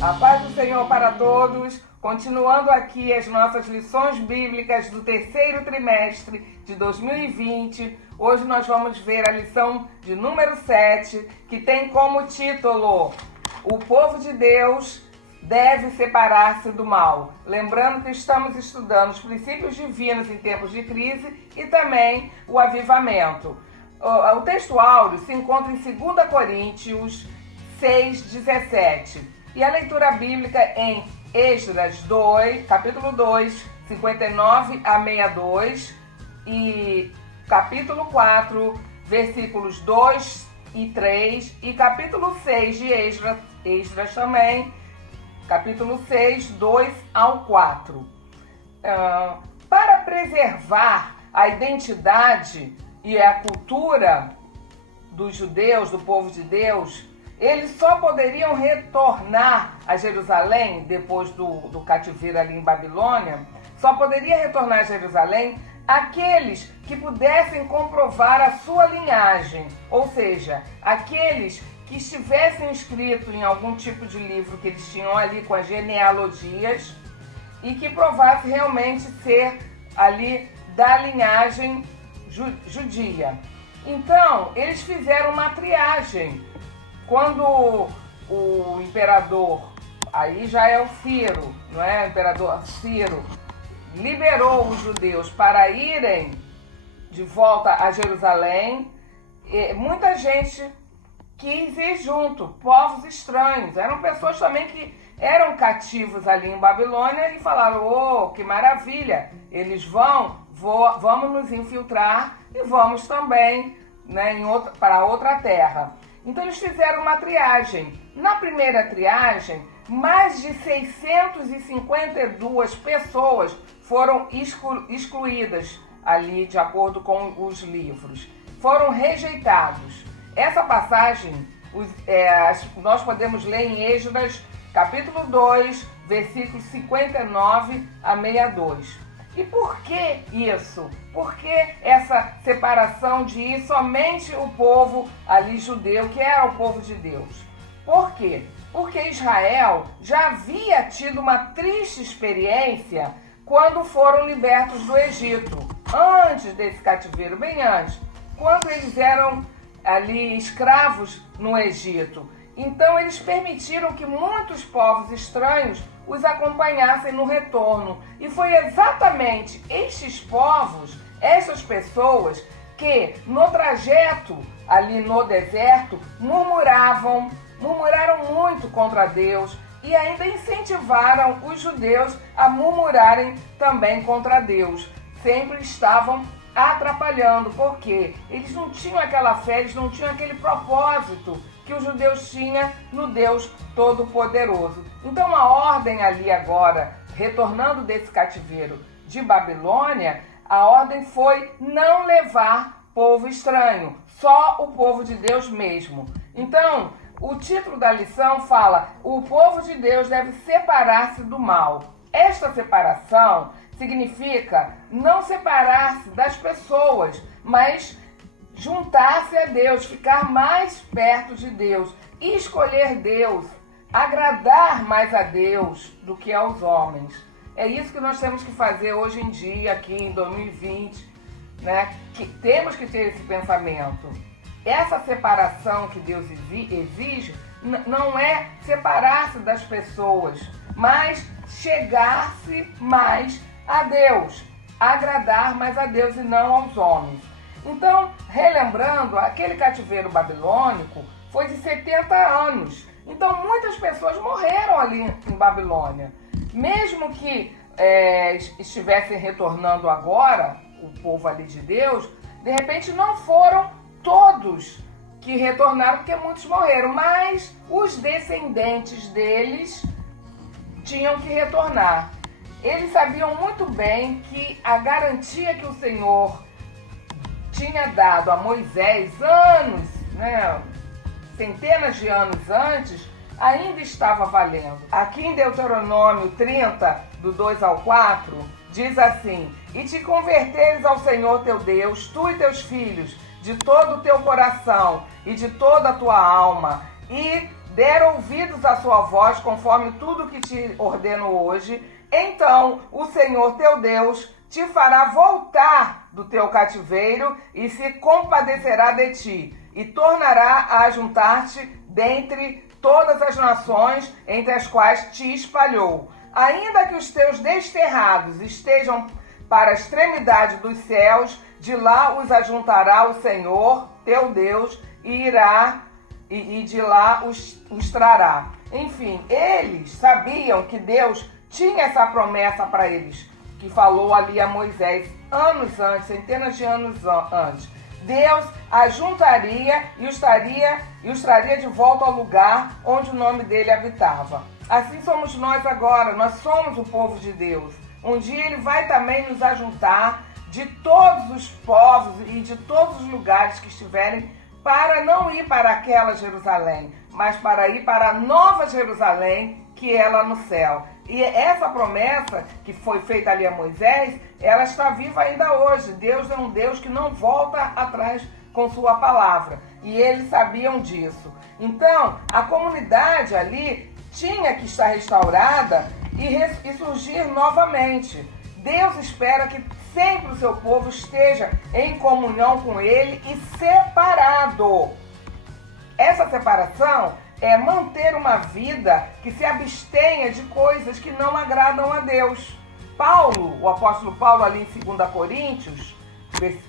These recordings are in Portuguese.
A paz do Senhor para todos. Continuando aqui as nossas lições bíblicas do terceiro trimestre de 2020. Hoje nós vamos ver a lição de número 7, que tem como título: O povo de Deus deve separar-se do mal. Lembrando que estamos estudando os princípios divinos em tempos de crise e também o avivamento. O texto áureo se encontra em 2 Coríntios 6:17 e a leitura bíblica em Esdras 2, capítulo 2, 59 a 62 e capítulo 4, versículos 2 e 3 e capítulo 6 de Esdras também, capítulo 6, 2 ao 4. Para preservar a identidade e a cultura dos judeus, do povo de Deus, eles só poderiam retornar a Jerusalém, depois do cativeiro ali em Babilônia, só poderia retornar a Jerusalém aqueles que pudessem comprovar a sua linhagem, ou seja, aqueles que estivessem inscritos em algum tipo de livro que eles tinham ali com as genealogias e que provasse realmente ser ali da linhagem judia. Então, eles fizeram uma triagem. Quando o imperador, aí já é o Ciro, não é? O imperador Ciro liberou os judeus para irem de volta a Jerusalém, muita gente quis ir junto, povos estranhos. Eram pessoas também que eram cativos ali em Babilônia e falaram: oh, que maravilha, eles vamos nos infiltrar e vamos também, né, para outra terra. Então eles fizeram uma triagem. Na primeira triagem, mais de 652 pessoas foram excluídas ali, de acordo com os livros. Foram rejeitados. Essa passagem nós podemos ler em Esdras, capítulo 2, versículos 59 a 62. E por que isso? Por que essa separação de ir somente o povo ali judeu, que era o povo de Deus? Por quê? Porque Israel já havia tido uma triste experiência quando foram libertos do Egito. Antes desse cativeiro, bem antes, quando eles eram ali escravos no Egito. Então eles permitiram que muitos povos estranhos os acompanhassem no retorno. E foi exatamente estes povos, essas pessoas, que no trajeto ali no deserto murmuraram muito contra Deus e ainda incentivaram os judeus a murmurarem também contra Deus. Sempre estavam atrapalhando, porque eles não tinham aquela fé, eles não tinham aquele propósito que os judeus tinham no Deus Todo-Poderoso. Então a ordem ali agora, retornando desse cativeiro de Babilônia, a ordem foi não levar povo estranho, só o povo de Deus mesmo. Então, o título da lição fala: o povo de Deus deve separar-se do mal. Esta separação significa não separar-se das pessoas, mas juntar-se a Deus, ficar mais perto de Deus, escolher Deus, agradar mais a Deus do que aos homens. É isso que nós temos que fazer hoje em dia, aqui em 2020, né? Que temos que ter esse pensamento. Essa separação que Deus exige não é separar-se das pessoas, mas chegar-se mais a Deus, agradar mais a Deus e não aos homens. Então, relembrando, aquele cativeiro babilônico foi de 70 anos. Então, muitas pessoas morreram ali em Babilônia. Mesmo que estivessem retornando agora, o povo ali de Deus, de repente não foram todos que retornaram, porque muitos morreram, mas os descendentes deles tinham que retornar. Eles sabiam muito bem que a garantia que o Senhor tinha dado a Moisés anos, né, centenas de anos antes, ainda estava valendo. Aqui em Deuteronômio 30, do 2 ao 4, diz assim: e te converteres ao Senhor teu Deus, tu e teus filhos, de todo o teu coração e de toda a tua alma, e der ouvidos à sua voz, conforme tudo que te ordeno hoje, então o Senhor teu Deus te fará voltar do teu cativeiro e se compadecerá de ti, e tornará a juntar-te dentre todas as nações entre as quais te espalhou. Ainda que os teus desterrados estejam para a extremidade dos céus, de lá os ajuntará o Senhor teu Deus e de lá os trará. Enfim, eles sabiam que Deus tinha essa promessa para eles, que falou ali a Moisés anos antes, centenas de anos antes. Deus ajuntaria e os traria de volta ao lugar onde o nome dele habitava. Assim somos nós agora, nós somos o povo de Deus. Um dia ele vai também nos ajuntar de todos os povos e de todos os lugares que estiverem, para não ir para aquela Jerusalém, mas para ir para a nova Jerusalém, que é lá no céu. E essa promessa que foi feita ali a Moisés, ela está viva ainda hoje. Deus é um Deus que não volta atrás com sua palavra. E eles sabiam disso. Então, a comunidade ali tinha que estar restaurada e surgir novamente. Deus espera que sempre o seu povo esteja em comunhão com ele e separado. Essa separação é manter uma vida que se abstenha de coisas que não agradam a Deus. Paulo, o apóstolo Paulo, ali em 2 Coríntios,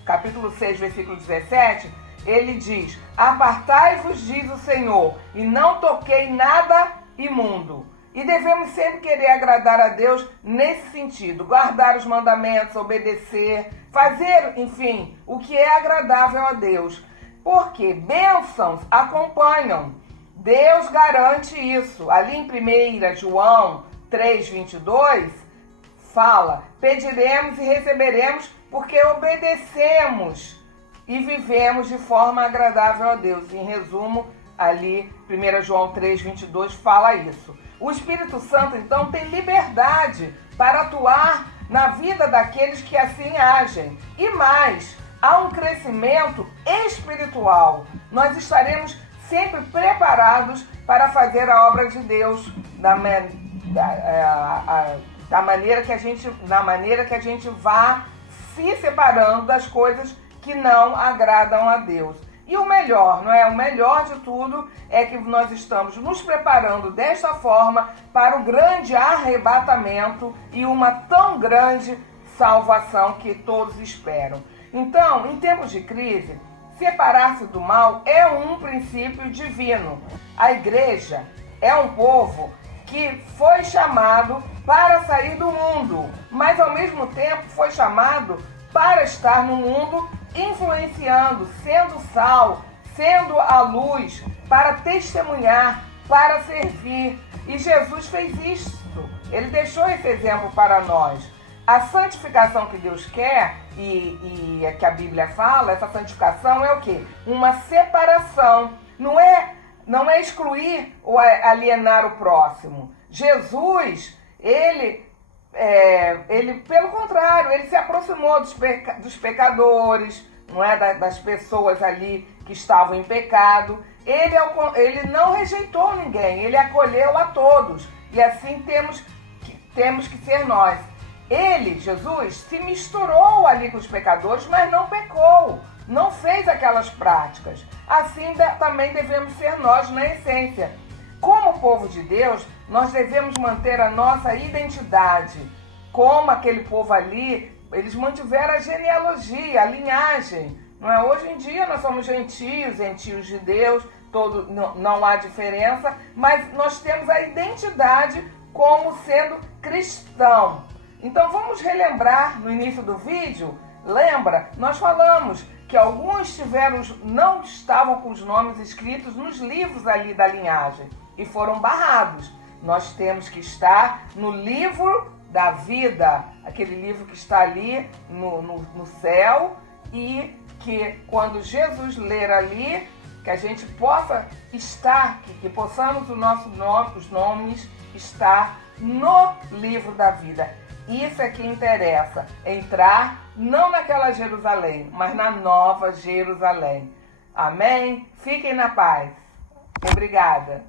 capítulo 6, versículo 17, ele diz: apartai-vos, diz o Senhor, e não toquei nada imundo. E devemos sempre querer agradar a Deus nesse sentido, guardar os mandamentos, obedecer, fazer, enfim, o que é agradável a Deus. Porque bênçãos acompanham. Deus garante isso. Ali em 1 João 3,22, fala: pediremos e receberemos porque obedecemos e vivemos de forma agradável a Deus. Em resumo, ali 1 João 3,22 fala isso. O Espírito Santo, então, tem liberdade para atuar na vida daqueles que assim agem. E mais, há um crescimento espiritual. Nós estaremos sempre preparados para fazer a obra de Deus na maneira que a gente vá se separando das coisas que não agradam a Deus. E o melhor, não é? O melhor de tudo é que nós estamos nos preparando desta forma para o grande arrebatamento e uma tão grande salvação que todos esperam. Então, em tempos de crise, separar-se do mal é um princípio divino. A igreja é um povo que foi chamado para sair do mundo, mas ao mesmo tempo foi chamado para estar no mundo influenciando, sendo sal, sendo a luz, para testemunhar, para servir. E Jesus fez isso. Ele deixou esse exemplo para nós. A santificação que Deus quer e que a Bíblia fala, essa santificação é o quê? Uma separação. Não é excluir ou alienar o próximo. Jesus, ele pelo contrário, ele se aproximou dos pecadores, não é? Das pessoas ali que estavam em pecado. Ele não rejeitou ninguém, ele acolheu a todos. E assim temos que ser nós. Ele, Jesus, se misturou ali com os pecadores, mas não pecou, não fez aquelas práticas. Assim também devemos ser nós na essência. Como povo de Deus, nós devemos manter a nossa identidade. Como aquele povo ali, eles mantiveram a genealogia, a linhagem. Não é? Hoje em dia nós somos gentios de Deus, não há diferença, mas nós temos a identidade como sendo cristão. Então vamos relembrar no início do vídeo, lembra? Nós falamos que alguns não estavam com os nomes escritos nos livros ali da linhagem e foram barrados. Nós temos que estar no livro da vida, aquele livro que está ali no céu, e que quando Jesus ler ali, que a gente possa estar, que possamos os nomes estar no livro da vida. Isso é que interessa, entrar não naquela Jerusalém, mas na nova Jerusalém. Amém? Fiquem na paz. Obrigada.